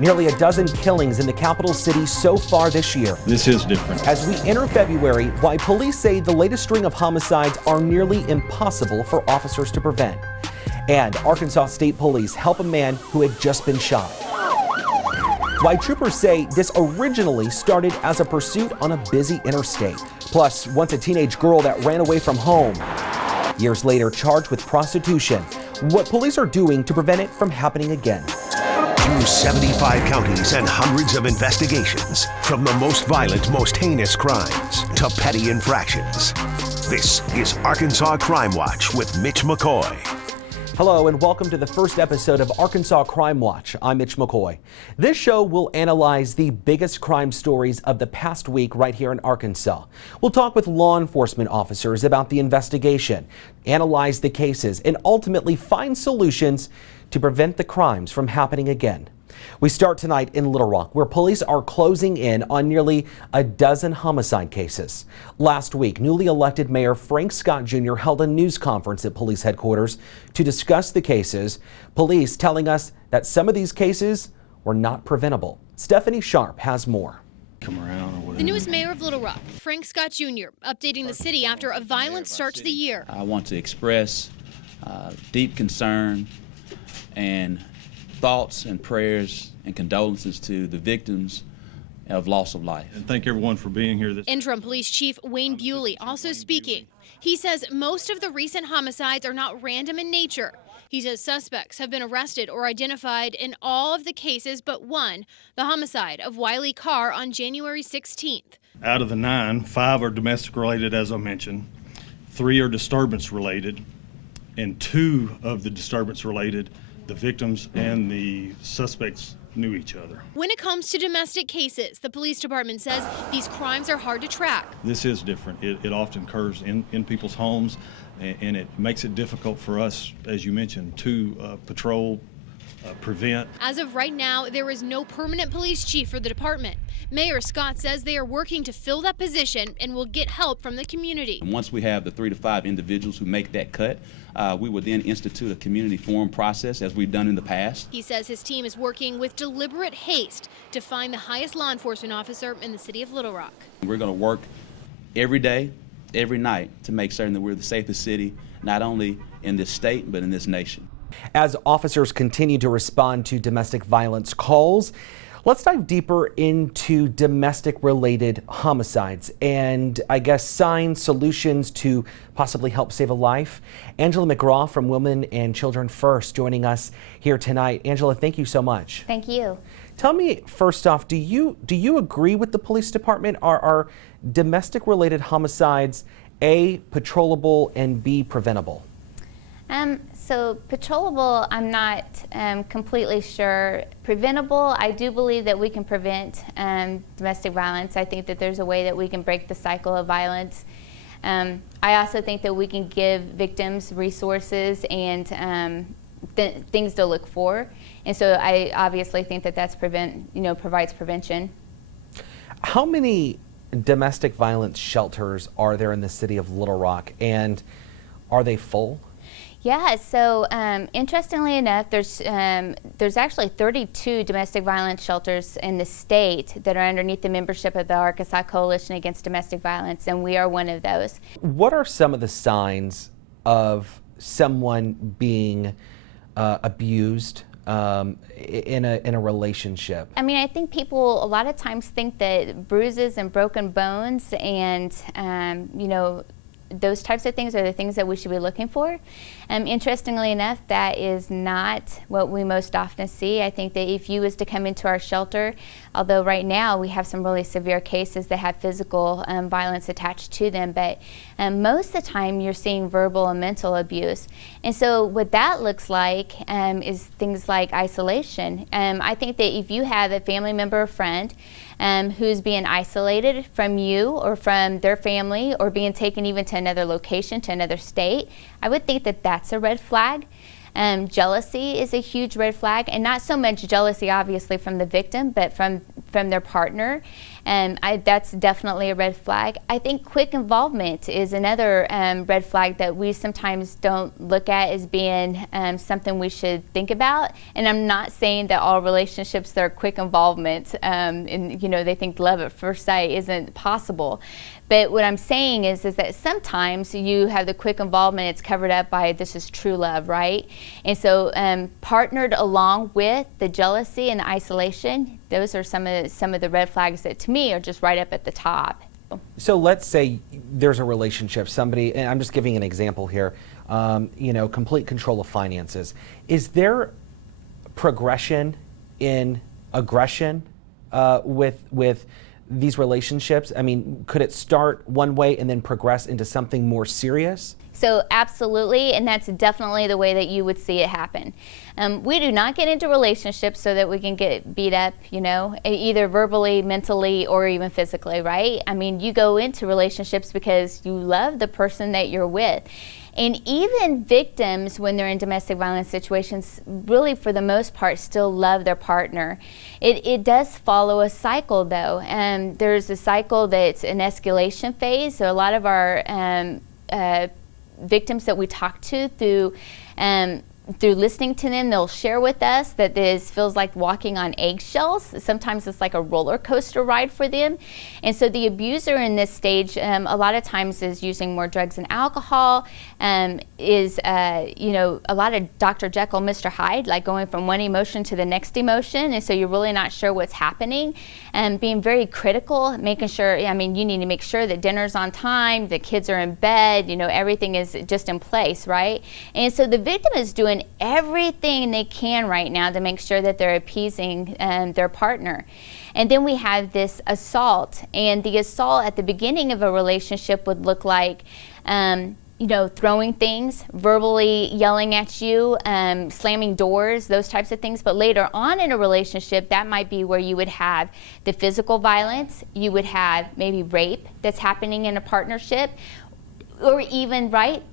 Nearly a dozen killings in the capital city so far this year. This is different. As we enter February, why police say the latest string of homicides are nearly impossible for officers to prevent. And Arkansas State Police help a man who had just been shot. Why troopers say this originally started as a pursuit on a busy interstate. Plus, once a teenage girl that ran away from home. Years later, charged with prostitution. What police are doing to prevent it from happening again. Through 75 counties and hundreds of investigations, from the most violent, most heinous crimes to petty infractions. This is Arkansas Crime Watch with Mitch McCoy. Hello and welcome to the first episode of Arkansas Crime Watch. I'm Mitch McCoy. This show will analyze the biggest crime stories of the past week right here in Arkansas. We'll talk with law enforcement officers about the investigation, analyze the cases, and ultimately find solutions to prevent the crimes from happening again. We start tonight in Little Rock, where police are closing in on nearly a dozen homicide cases. Last week, newly elected Mayor Frank Scott Jr. held a news conference at police headquarters to discuss the cases. Police telling us that some of these cases were not preventable. Stephanie Sharp has more. The newest mayor of Little Rock, Frank Scott Jr., updating the city after a violent start to the year. I want to express deep concern and thoughts and prayers and condolences to the victims of loss of life. And thank everyone for being here. Interim Police Chief Wayne Bewley also speaking. He says most of the recent homicides are not random in nature. He says suspects have been arrested or identified in all of the cases but one, the homicide of Wiley Carr on January 16th. Out of the 9, 5 are domestic related, as I mentioned, 3 are disturbance related, and 2 of the disturbance related, the victims and the suspects knew each other. When it comes to domestic cases, the police department says these crimes are hard to track. This is different. It often occurs in people's homes, and it makes it difficult for us, as you mentioned, to patrol, prevent. As of right now, there is no permanent police chief for the department. Mayor Scott says they are working to fill that position and will get help from the community. And once we have the 3 to 5 individuals who make that cut, we will then institute a community forum process as we've done in the past. He says his team is working with deliberate haste to find the highest law enforcement officer in the city of Little Rock. We're going to work every day, every night to make certain that we're the safest city, not only in this state, but in this nation. As officers continue to respond to domestic violence calls, let's dive deeper into domestic-related homicides and, I guess, signs, solutions to possibly help save a life. Angela McGraw from Women and Children First joining us here tonight. Angela, thank you so much. Thank you. Tell me, first off, do you agree with the police department? Are domestic-related homicides, A, patrollable, and B, preventable? So patrollable, I'm not completely sure. Preventable, I do believe that we can prevent domestic violence. I think that there's a way that we can break the cycle of violence. I also think that we can give victims resources and things to look for. And so I obviously think that that's provides prevention. How many domestic violence shelters are there in the city of Little Rock, and are they full? Yeah, so interestingly enough, there's actually 32 domestic violence shelters in the state that are underneath the membership of the Arkansas Coalition Against Domestic Violence, and we are one of those. What are some of the signs of someone being abused in a relationship? I mean, I think people a lot of times think that bruises and broken bones and those types of things are the things that we should be looking for. Interestingly enough, that is not what we most often see. I think that if you was to come into our shelter, although right now we have some really severe cases that have physical violence attached to them, but most of the time you're seeing verbal and mental abuse. And so what that looks like is things like isolation. I think that if you have a family member or friend who's being isolated from you or from their family or being taken even to another location, to another state, I would think that that's a red flag. Jealousy is a huge red flag, and not so much jealousy obviously from the victim, but from their partner. That's definitely a red flag. I think quick involvement is another red flag that we sometimes don't look at as being something we should think about. And I'm not saying that all relationships that are quick involvement and they think love at first sight isn't possible. But what I'm saying is that sometimes you have the quick involvement, it's covered up by this is true love, right? And so partnered along with the jealousy and the isolation, those are some of the red flags that to me are just right up at the top. So let's say there's a relationship, somebody, and I'm just giving an example here, complete control of finances. Is there progression in aggression with these relationships? I mean, could it start one way and then progress into something more serious? So absolutely, and that's definitely the way that you would see it happen. We do not get into relationships so that we can get beat up, either verbally, mentally, or even physically, right? I mean, you go into relationships because you love the person that you're with. And even victims, when they're in domestic violence situations, really for the most part still love their partner. It does follow a cycle though. There's a cycle that's an escalation phase. So a lot of our victims that we talk to through listening to them, they'll share with us that this feels like walking on eggshells. Sometimes it's like a roller coaster ride for them. And so the abuser in this stage a lot of times is using more drugs and alcohol, is a lot of Dr. Jekyll, Mr. Hyde, like going from one emotion to the next emotion, and so you're really not sure what's happening, and being very critical, making sure, you need to make sure that dinner's on time, the kids are in bed, everything is just in place, right? And so the victim is doing everything they can right now to make sure that they're appeasing their partner. And then we have this assault, and the assault at the beginning of a relationship would look like throwing things, verbally yelling at you, slamming doors, those types of things. But later on in a relationship, that might be where you would have the physical violence, you would have maybe rape that's happening in a partnership, or even,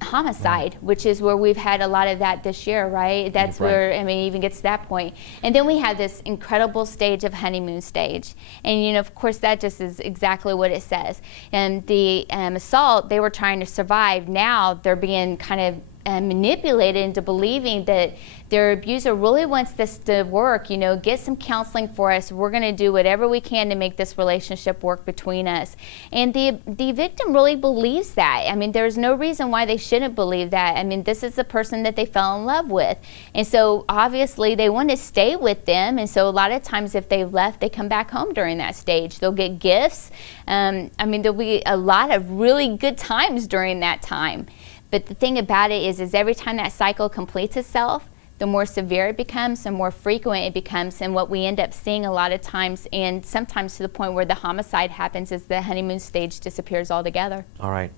homicide, which is where we've had a lot of that this year, right? That's where, it even gets to that point. And then we have this incredible stage of honeymoon stage. And, of course, that just is exactly what it says. And the assault, they were trying to survive. Now they're being kind of manipulated into believing that their abuser really wants this to work, get some counseling for us. We're going to do whatever we can to make this relationship work between us. And the victim really believes that. There's no reason why they shouldn't believe that. This is the person that they fell in love with. And so obviously they want to stay with them. And so a lot of times if they've left, they come back home during that stage. They'll get gifts. There'll be a lot of really good times during that time. But the thing about it is every time that cycle completes itself, the more severe it becomes, the more frequent it becomes, and what we end up seeing a lot of times, and sometimes to the point where the homicide happens, is the honeymoon stage disappears altogether. All right.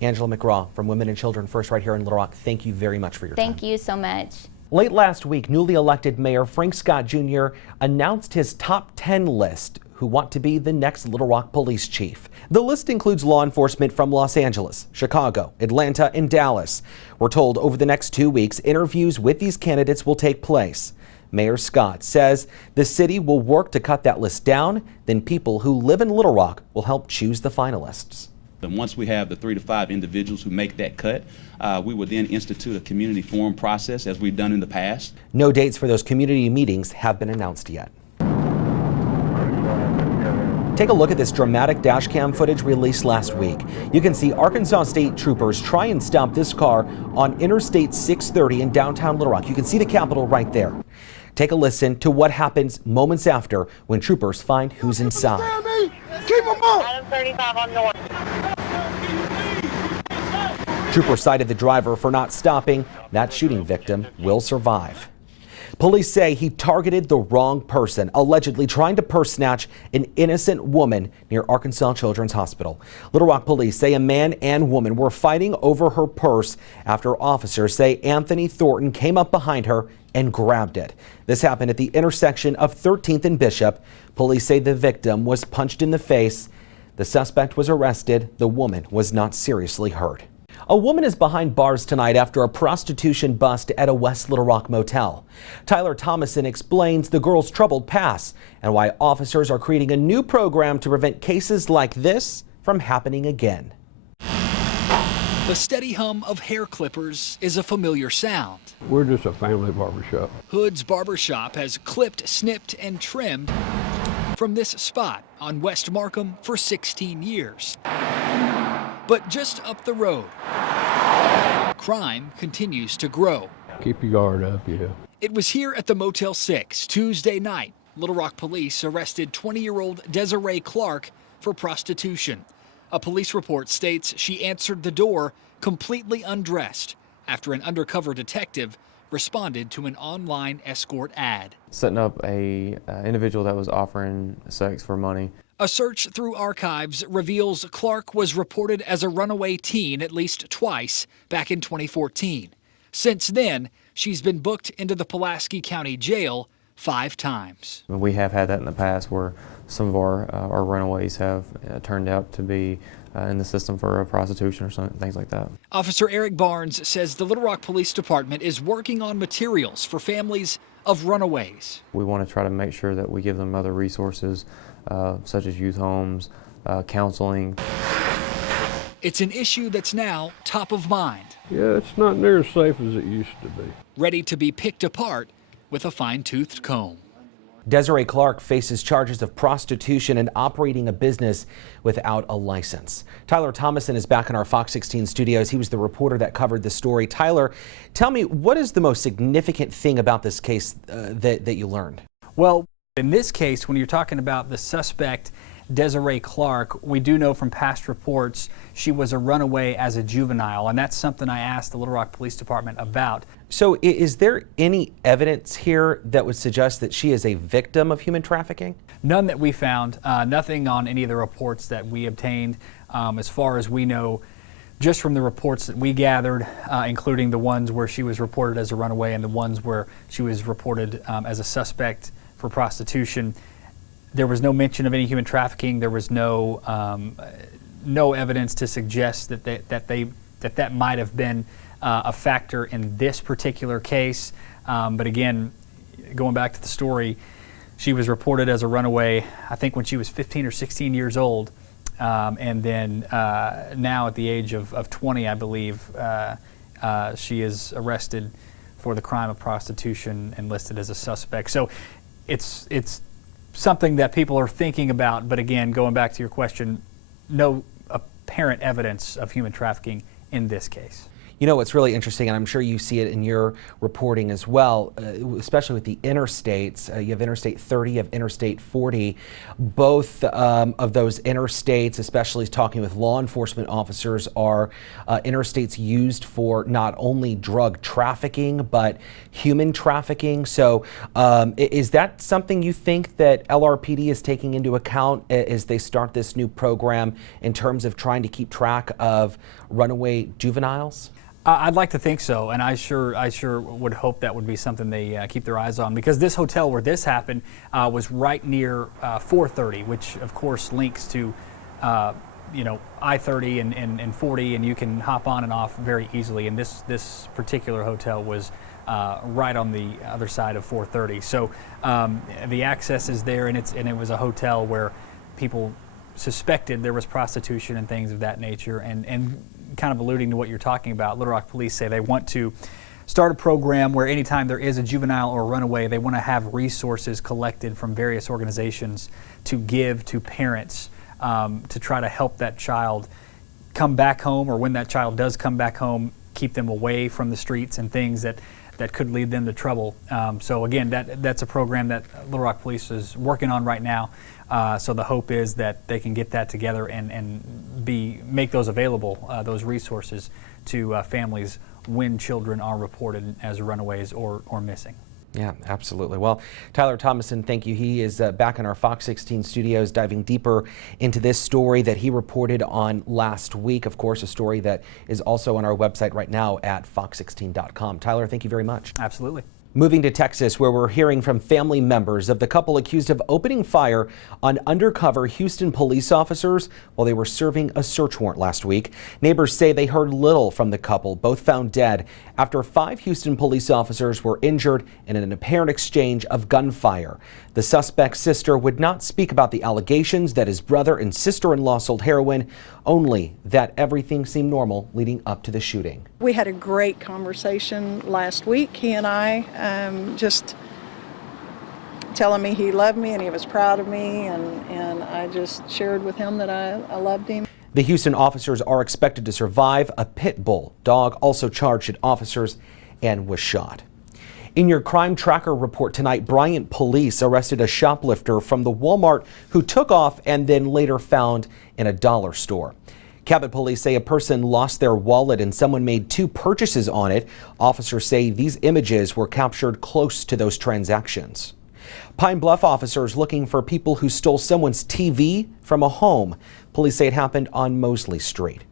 Angela McCraw from Women and Children First right here in Little Rock, thank you very much for your time. Thank you so much. Late last week, newly elected Mayor Frank Scott Jr. announced his top 10 list who want to be the next Little Rock police chief. The list includes law enforcement from Los Angeles, Chicago, Atlanta, and Dallas. We're told over the next 2 weeks, interviews with these candidates will take place. Mayor Scott says the city will work to cut that list down, then people who live in Little Rock will help choose the finalists. And once we have the 3 to 5 individuals who make that cut, we would then institute a community forum process as we've done in the past. No dates for those community meetings have been announced yet. Take a look at this dramatic dash cam footage released last week. You can see Arkansas State troopers try and stop this car on Interstate 630 in downtown Little Rock. You can see the Capitol right there. Take a listen to what happens moments after when troopers find who's inside. Keep them up. Item 35 on north. Troopers cited the driver for not stopping. That shooting victim will survive. Police say he targeted the wrong person, allegedly trying to purse snatch an innocent woman near Arkansas Children's Hospital. Little Rock police say a man and woman were fighting over her purse after officers say Anthony Thornton came up behind her and grabbed it. This happened at the intersection of 13th and Bishop. Police say the victim was punched in the face. The suspect was arrested. The woman was not seriously hurt. A woman is behind bars tonight after a prostitution bust at a West Little Rock motel. Tyler Thomason explains the girl's troubled past and why officers are creating a new program to prevent cases like this from happening again. The steady hum of hair clippers is a familiar sound. We're just a family barbershop. Hood's Barbershop has clipped, snipped, and trimmed from this spot on West Markham for 16 years. But just up the road, crime continues to grow. Keep your guard up, yeah. It was here at the Motel 6 Tuesday night. Little Rock police arrested 20-year-old Desiree Clark for prostitution. A police report states she answered the door completely undressed after an undercover detective responded to an online escort ad. Setting up a individual that was offering sex for money. A search through archives reveals Clark was reported as a runaway teen at least twice back in 2014. Since then, she's been booked into the Pulaski County Jail 5 times. We have had that in the past where some of our runaways have turned out to be in the system for prostitution or something, things like that. Officer Eric Barnes says the Little Rock Police Department is working on materials for families of runaways. We want to try to make sure that we give them other resources such as youth homes, counseling. It's an issue that's now top of mind. Yeah, it's not near as safe as it used to be. Ready to be picked apart with a fine-toothed comb. Desiree Clark faces charges of prostitution and operating a business without a license. Tyler Thomason is back in our Fox 16 studios. He was the reporter that covered the story. Tyler, tell me, what is the most significant thing about this case that you learned? Well, in this case, when you're talking about the suspect, Desiree Clark, we do know from past reports she was a runaway as a juvenile, and that's something I asked the Little Rock Police Department about. So is there any evidence here that would suggest that she is a victim of human trafficking? None that we found, nothing on any of the reports that we obtained. As far as we know, just from the reports that we gathered, including the ones where she was reported as a runaway and the ones where she was reported as a suspect for prostitution, there was no mention of any human trafficking. There was no evidence to suggest that might have been a factor in this particular case. But again, going back to the story, she was reported as a runaway, I think when she was 15 or 16 years old. And then now at the age of 20, I believe, she is arrested for the crime of prostitution and listed as a suspect. So it's something that people are thinking about, but again, going back to your question, no apparent evidence of human trafficking in this case. You know what's really interesting, and I'm sure you see it in your reporting as well, especially with the interstates. You have Interstate 30, you have Interstate 40. Both of those interstates, especially talking with law enforcement officers, are interstates used for not only drug trafficking, but human trafficking. So is that something you think that LRPD is taking into account as they start this new program in terms of trying to keep track of runaway juveniles? I'd like to think so, and I sure would hope that would be something they keep their eyes on, because this hotel where this happened was right near 430, which of course links to I-30 and 40, and you can hop on and off very easily. And this particular hotel was right on the other side of 430, so the access is there, and it was a hotel where people suspected there was prostitution and things of that nature, and kind of alluding to what you're talking about, Little Rock Police say they want to start a program where anytime there is a juvenile or a runaway, they want to have resources collected from various organizations to give to parents to try to help that child come back home, or when that child does come back home, keep them away from the streets and things that could lead them to trouble. So again, that's a program that Little Rock Police is working on right now. So the hope is that they can get that together and make those available, those resources to families when children are reported as runaways or missing. Yeah, absolutely. Well, Tyler Thomason, thank you. He is back in our Fox 16 studios diving deeper into this story that he reported on last week. Of course, a story that is also on our website right now at fox16.com. Tyler, thank you very much. Absolutely. Moving to Texas, where we're hearing from family members of the couple accused of opening fire on undercover Houston police officers while they were serving a search warrant last week. Neighbors say they heard little from the couple, both found dead after 5 Houston police officers were injured in an apparent exchange of gunfire. The suspect's sister would not speak about the allegations that his brother and sister-in-law sold heroin, only that everything seemed normal leading up to the shooting. We had a great conversation last week, he and I, just telling me he loved me and he was proud of me, and I just shared with him that I loved him. The Houston officers are expected to survive. A pit bull dog also charged at officers and was shot. In your crime tracker report tonight, Bryant police arrested a shoplifter from the Walmart who took off and then later found in a dollar store. Cabot police say a person lost their wallet and someone made 2 purchases on it. Officers say these images were captured close to those transactions. Pine Bluff officers looking for people who stole someone's TV from a home. Police say it happened on Mosley Street.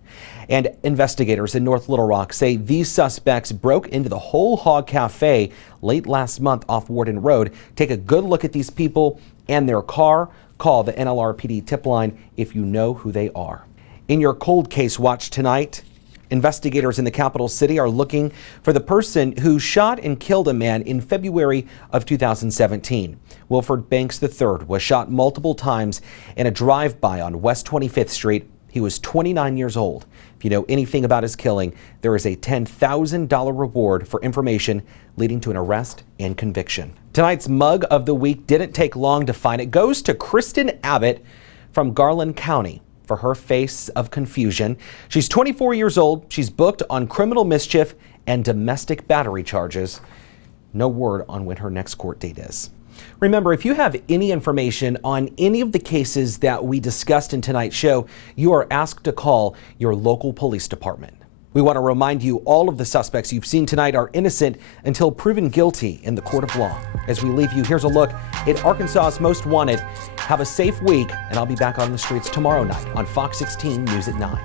And investigators in North Little Rock say these suspects broke into the Whole Hog Cafe late last month off Warden Road. Take a good look at these people and their car. Call the NLRPD tip line if you know who they are. In your cold case watch tonight, investigators in the capital city are looking for the person who shot and killed a man in February of 2017. Wilford Banks III was shot multiple times in a drive-by on West 25th Street. He was 29 years old. If you know anything about his killing, there is a $10,000 reward for information leading to an arrest and conviction. Tonight's mug of the week didn't take long to find. It goes to Kristen Abbott from Garland County for her face of confusion. She's 24 years old. She's booked on criminal mischief and domestic battery charges. No word on when her next court date is. Remember, if you have any information on any of the cases that we discussed in tonight's show, you are asked to call your local police department. We want to remind you all of the suspects you've seen tonight are innocent until proven guilty in the court of law. As we leave you, here's a look at Arkansas's Most Wanted. Have a safe week, and I'll be back on the streets tomorrow night on Fox 16 News at 9.